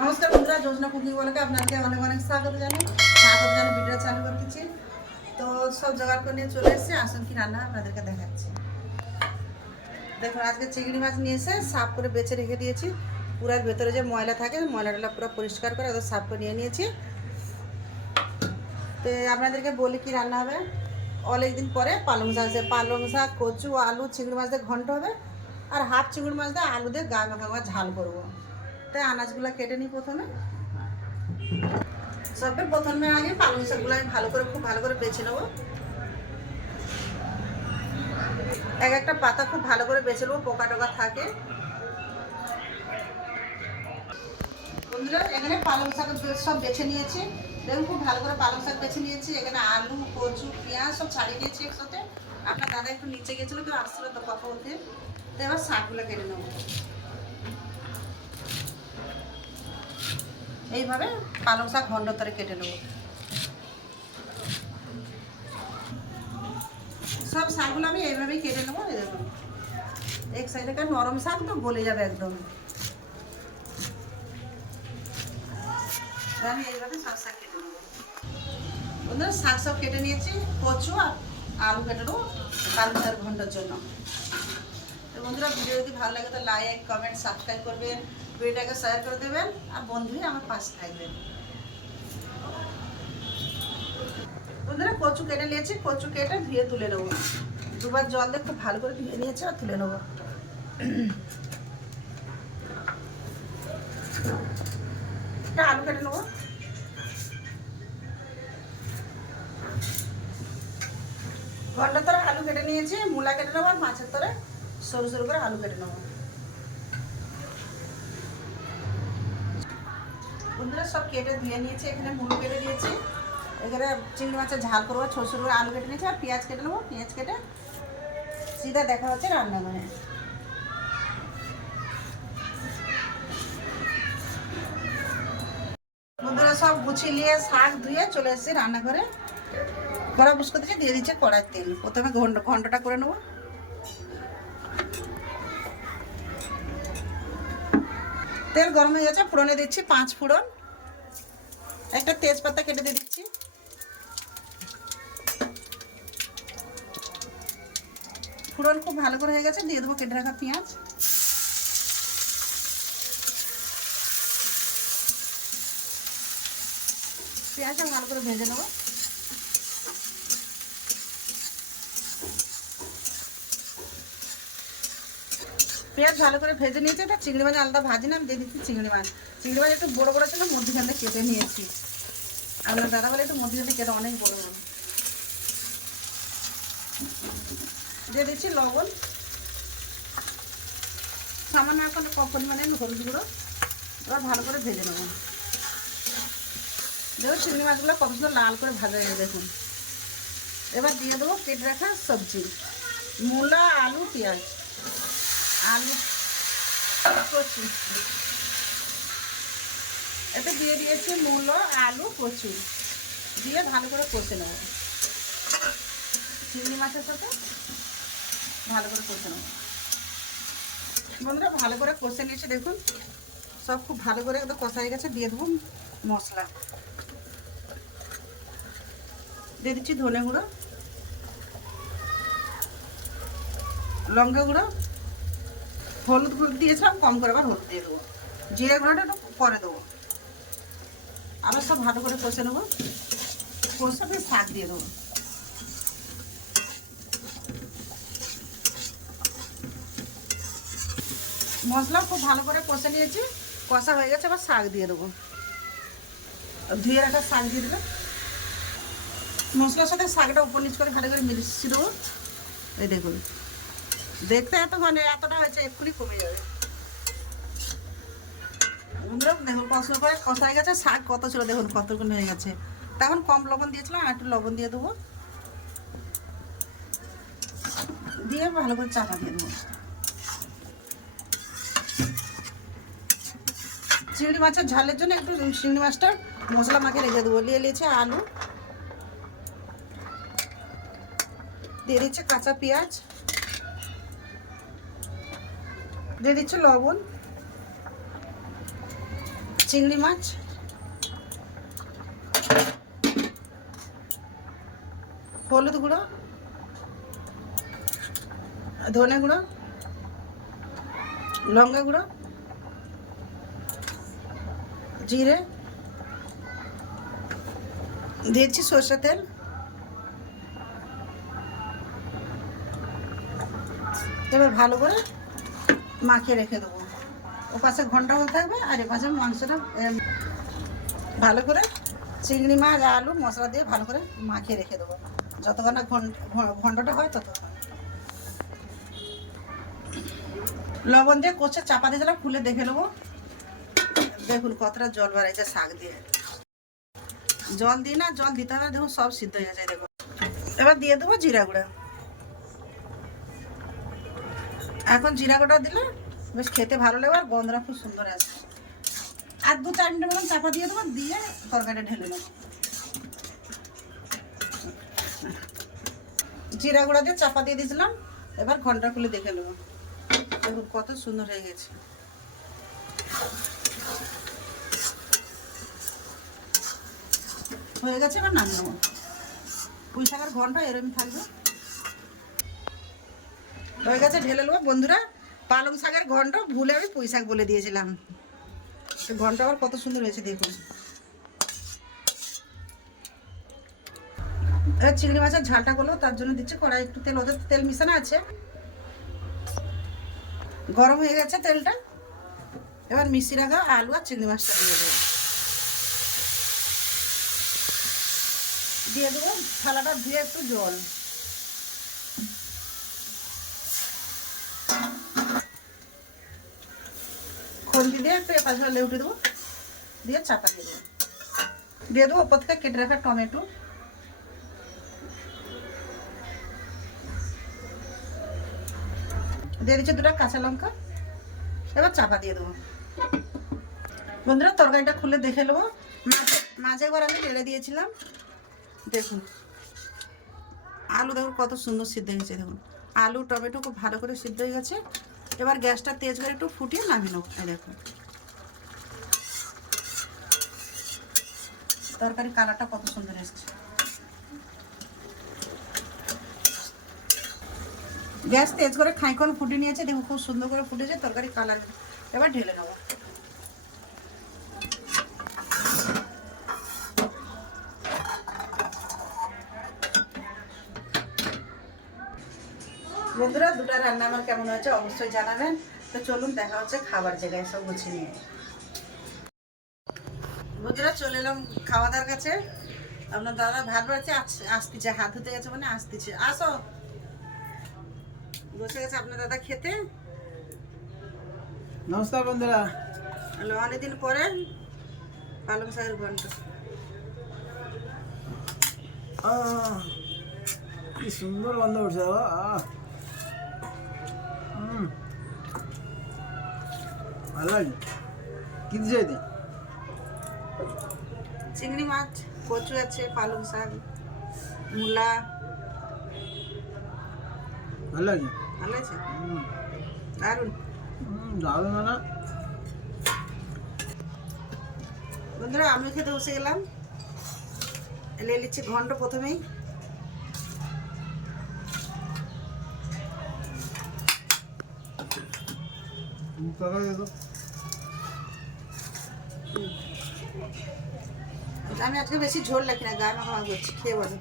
নমস্কার বন্ধুরা যোজনা কুকিং বলকে আপনাকে অনেক অনেক স্বাগত জানাই। স্বাগত জানাই ভিডিও চালু করে দিচ্ছি তো সব জোগাড় করে নিয়ে চলে এসেছি, আসুন কি রান্না আপনাদেরকে দেখাচ্ছি। দেখুন, আজকে চিংড়ি মাছ নিয়ে এসে সাফ করে বেছে রেখে দিয়েছি। পুরার ভেতরে যে ময়লা থাকে ময়লা টয়লা পুরো পরিষ্কার করে ওদের সাফ করে নিয়ে নিয়েছি। তো আপনাদেরকে বলি কি রান্না হবে। অনেক দিন পরে পালং শাক আছে পালং শাক, কচু, আলু, চিংড়ি মাছ দিয়ে ঘন্ট হবে। আর হাফ চিংড়ি মাছ দিয়ে আলু দিয়ে গা মাখা ঝাল করব। তাই আনাজগুলো কেটে নিই প্রথমে। সবে প্রথমে আগে পালং শাকগুলো আমি ভালো করে, খুব ভালো করে বেছে নেব। এক একটা পাতা খুব ভালো করে বেছে নেব, পোকা টোকা থাকে। বন্ধুরা, এখানে পালং শাক সব বেছে নিয়েছি। দেখুন, খুব ভালো করে পালং শাক বেছে নিয়েছি। এখানে আলু, কচু, পেঁয়াজ সব ছাড়িয়ে নিয়েছি একসাথে। আপনার দাদা একটু নিচে গেছিল, কেউ আসছিল তো কথা বলতে। তো এবার শাকগুলো কেটে নেব। এইভাবে পালং শাক ঘন্ট তরে কেটে নেব। সব শাকগুলো আমি এইভাবেই কেটে নেব দেখুন। এক সাইডে কার নরম শাক তো গলে যাবে একদম। আমি এইভাবে সব শাক কেটে নেব। বন্ধুরা, শাক সব কেটে নিয়েছি, কচু আর আলু কেটে নেব, পালং শাক ঘণ্টার জন্য। তো বন্ধুরা ভিডিও যদি ভালো লাগে, তো লাইক কমেন্ট সাবস্ক্রাইব করবেন। ভিডিওটাকে শেয়ার করে দেবেন। আর বন্ধুই আমার পাশে থাকবেন। বন্ধুরা, কচু কেটে নিয়েছি। কচু কেটে ধুয়ে তুলে নেব। দুবার জল দিয়ে খুব ভালো করে ধুয়ে নিয়েছি আর তুলে নেব। আলু কেটে নেব। ঘণ্টার তরে আলু কেটে নিয়েছি, মূলা কেটে নেব, আর মাছের তরে সরু সরু করে আলু কেটে নেব। বন্ধুরা সব কেটে ধুয়ে নিয়েছি, এখানে মুলো কেটে দিয়েছি। এখানে চিংড়ি মাছের ঝাল করব, ছোটো ছোটো করে আলু কেটে নিয়েছি, আর পেঁয়াজ কেটে নেব, পেঁয়াজ কেটে সিধা দেখা হচ্ছে রান্নাঘরে বন্ধুরা সব গুছিয়ে নিয়ে শাক ধুয়ে চলে এসেছি রান্নাঘরে। কড়া বুস করতেছি দিয়ে দিচ্ছে কড়াই তেল। প্রথমে ঘন্ট ঘন্টটা করে নেব। তেল গরম হয়ে গেছে, ফোড়নে দিচ্ছি পাঁচ ফোড়ন। একটা তেজপাতা কেটে দিয়ে দিচ্ছি। ফোড়ন খুব ভালো করে হয়ে গেছে, দিয়ে দেবো কেটে রাখা পেঁয়াজ। পেঁয়াজটা ভালো করে ভেজে নেব। পেঁয়াজ ভালো করে ভেজে নিয়েছি তো চিংড়ি মাছ আলাদা ভাজি না, আমি দিয়ে দিচ্ছি চিংড়ি মাছ। চিংড়ি মাছ একটু বড়ো বড়ো ছিল মধ্যখানে কেটে নিয়েছি। আপনার দাদা বলে একটু মধ্যখানে কেটে, অনেক বড়ো বড়ো দিয়ে দিচ্ছি লবণ। সামান্য এখন কম পরিমাণে হলুদ গুঁড়ো, এবার ভালো করে ভেজে নেব। দেখো চিংড়ি মাছগুলো কত সুন্দর লাল করে ভাজা হয়ে দেখুন। এবার দিয়ে দেবো কেটে রাখা সবজি, মূলা, আলু, পেঁয়াজ। আলু কচু। এতে দিয়ে দিয়েছি মূলো আলু কচু। দিয়ে ভালো করে কষে নেব। চিংড়ি মাছের সাথে ভালো করে কষে নেব। বন্ধুরা, ভালো করে কষে নিয়েছি, দেখুন। সব খুব ভালো করে একদম কষা হয়ে গেছে। দিয়ে দেবো মশলা। দিয়ে দিচ্ছি ধনে গুঁড়ো, লঙ্কা গুঁড়ো হলুদ গুঁড়ো দিয়েছিলাম, কম করে আবার হলুদ দিয়ে দেবো। জিরে গুঁড়োটা একটু পরে দেবো। আবার সব ভালো করে কষে নেব। কষে দিয়ে শাক দিয়ে দেবো। মশলা খুব ভালো করে কষে নিয়েছি। কষা হয়ে গেছে, আবার শাক দিয়ে দেবো। ধুয়ে রাখা শাক দিয়ে দেবে। মশলার সাথে শাকটা উপর নিচ করে ভালো করে মিশিয়ে দেবো। এই দেখুন। দেখতে এত মানে এতটা হয়েছে, এক্ষুনি কমে যাবে। দেখুন কষা করে কষা গেছে, শাক কত ছিল দেখুন কতক্ষণ হয়ে গেছে। তখন কম লবণ দিয়েছিলাম, আর একটু লবণ দিয়ে দেবো। দিয়ে ভালো করে চাপা দিয়ে দেবো। চিংড়ি মাছের ঝালের জন্য একটু চিংড়ি মাছটা মশলা মাখিয়ে রেখে দেবো নিয়ে নিয়েছে আলু। দিয়ে দিচ্ছে কাঁচা পেঁয়াজ। দিয়ে দিচ্ছি লবণ, চিংড়ি মাছ, হলুদ গুঁড়ো, ধনে গুঁড়ো, লঙ্কা গুঁড়ো, জিরে দিয়েছি সর্ষে তেল। এবার ভালো করে মাখিয়ে রেখে দেবো। ও পাশে ঘণ্টা হতে থাকবে আর এ পাশে মাংসটা ভালো করে চিংড়ি মাছ, আলু, মশলা দিয়ে ভালো করে মাখিয়ে রেখে দেবো। যতক্ষণ না ঘন্টাটা হয় ততক্ষণ। লবণ দিয়ে কষে চাপা দিয়েছিলাম খুলে দেখে নেব। দেখুন কতটা জল বাড়াইছে শাক দিয়ে। জল দিই না, জল দিতে হবে, দেখুন সব সিদ্ধ হয়ে যায়, দেখুন। এবার দিয়ে দেবো জিরা গুঁড়া। এখন জিরা গুঁড়া দিলে বেশ খেতে ভালো লাগবে আর গন্ধটা খুব সুন্দর আসবে আর দু চার মিনিট মতন চাপা দিয়ে দেবো, দিয়ে তরকারিটা ঢেলে নেব জিরা গুঁড়া দিয়ে চাপা দিয়ে দিয়েছিলাম, এবার ঘণ্টা খুলে দেখে নেব। দেখুন কত সুন্দর হয়ে গেছে। হয়ে গেছে এবার নামিয়ে নেব। পুঁই শাকের ঘণ্টা এরকম থাকবে। হয়ে গেছে, ঢেলে নেব। বন্ধুরা, পালং শাকের ঘন্ট, ভুলে আমি পুঁই শাক বলে দিয়েছিলাম। ঘণ্টা আবার কত সুন্দর হয়েছে, দেখুন। চিংড়ি মাছের ঝালটা করল, তার জন্য দিচ্ছে কড়াই, একটু তেল। ওদের তেল মিশানো আছে। গরম হয়ে গেছে তেলটা। এবার মিশিয়ে রাখা আলু আর চিংড়ি মাছটা দিয়ে দেবো। দিয়ে দেবো থালাটা ধুয়ে একটু জল। একটু লেউটে দেবো। দিয়ে চাপা দিয়ে দেবো। দিয়ে দেবো ওপর থেকে কেটে রাখা টমেটো। দিয়ে দিচ্ছি দুটো কাঁচা লঙ্কা। এবার চাপা দিয়ে দেবো। বন্ধুরা, তরকারিটা খুলে দেখে নেব। মাঝে মাঝে একবার আমি ঢেলে দিয়েছিলাম। দেখুন, আলু দেখুন কত সুন্দর সিদ্ধ হয়েছে, দেখুন। আলু, টমেটো খুব ভালো করে সিদ্ধ হয়ে গেছে। এবার গ্যাসটা তেজ করে একটু ফুটিয়ে নামিয়ে নেব দেখুন। তরকারি কালারটা কত সুন্দর এসছে। গ্যাস তেজ করে খাইকন ফুটে নিয়েছে দেখুন খুব সুন্দর করে ফুটেছে, তরকারি কালার এবার ঢেলে নেব। বন্ধুরা, দুটো রান্না আমার কেমন হয়েছে অবশ্যই জানাবেন। তো চলুন দেখা হচ্ছে খাবার জায়গায়, সব গুছিয়ে নিয়ে। বন্ধুরা চলে এলাম খাওয়া দাওয়ার কাছে। আপনার দাদা ভাত বাড়ছে আসতেছে হাত ধুতে গেছে মানে আসতেছে আসো। বসে গেছে আপনার দাদা খেতে। নমস্কার বন্ধুরা। হলো অনেকদিন পরে পালং শাকের ঘন্ট কি সুন্দর গন্ধ উঠছে। ভালো লাগে কি এতে? চিংড়ি মাছ কচু আছে পালং শাক মূলা। ভালো লাগে ভালো আছে? হুম, দারুণ। না বন্ধুরা আমিও খেতে বসে গেলাম। এলে নিচ্ছি ঘন্ট প্রথমেই। তরকারি দে তো। আমি আজকে বেশি ঝোল রাখি না গায়ে মাখা করছি খেয়ে বলো।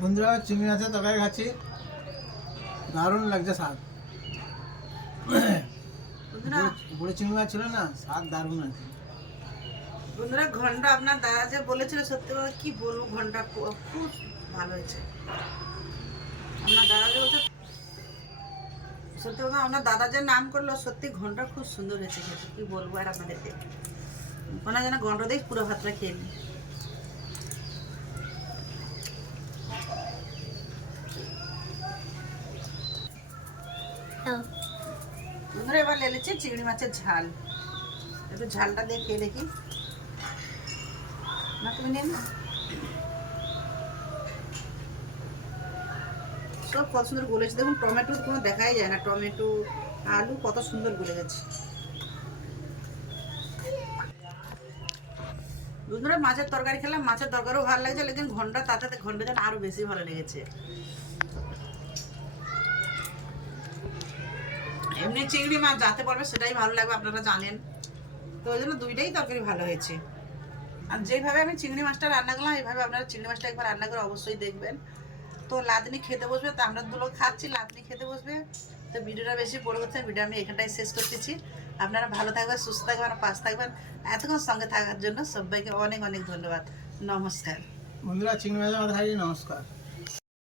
বন্ধুরা চিংড়ি মাছের তরকারি খাচ্ছি। দারুণ লাগছে স্বাদ। উপরে চিংড়ি মাছ ছিল না স্বাদ দারুণ আছে। বন্ধুরা ঘণ্টা আপনার দাদা যে বলেছিল সত্যি কথা কি বলব ঘণ্টা খুব খুব ভালো হয়েছে। আপনার দাদা যে বলছে সত্যি কথা আপনার দাদা যে নাম করল সত্যি ঘণ্টা খুব সুন্দর হয়েছে খেতে। কি বলব আর আপনাদেরকে? মনে যেন ঘণ্টা দিয়ে পুরো ভাতটা খেয়ে নিই। বন্ধুরা এবার লেলেছে চিংড়ি মাছের ঝাল। একটু ঝালটা দিয়ে খেয়ে দেখি। না তুমি নিন সব কত সুন্দর গলেছে দেখুন, টমেটো কোনো দেখাই যায় না। টমেটো, আলু কত সুন্দর গলে গেছে বন্ধুরা মাছের তরকারি খেলাম, মাছের তরকারিও ভালো লাগছে, লেকিন ঘণ্টা তাতে ঘণ্টা যেন আরও বেশি ভালো লেগেছে। এমনি চিংড়ি মাছ যাতে পারবে সেটাই ভালো লাগবে, আপনারা জানেন। তো ওই জন্য দুইটাই তরকারি ভালো হয়েছে। আর যেভাবে আমি চিংড়ি মাছটা রান্না করলাম, এইভাবে আপনারা চিংড়ি মাছটা একবার রান্না করে অবশ্যই দেখবেন। তো লাদনি খেতে বসবে, তো আমরা দুলো খাচ্ছি, লাদনি খেতে বসবে। তো ভিডিওটা বেশি বড় হচ্ছে ভিডিও আমি এখানটাই শেষ করতেছি। আপনারা ভালো থাকবেন, সুস্থ থাকবেন আর পাশ থাকবেন। এতক্ষণ সঙ্গে থাকার জন্য সবাইকে অনেক অনেক ধন্যবাদ। নমস্কার। বন্ধুরা, চিংড়ি মাছ আমাদের নমস্কার।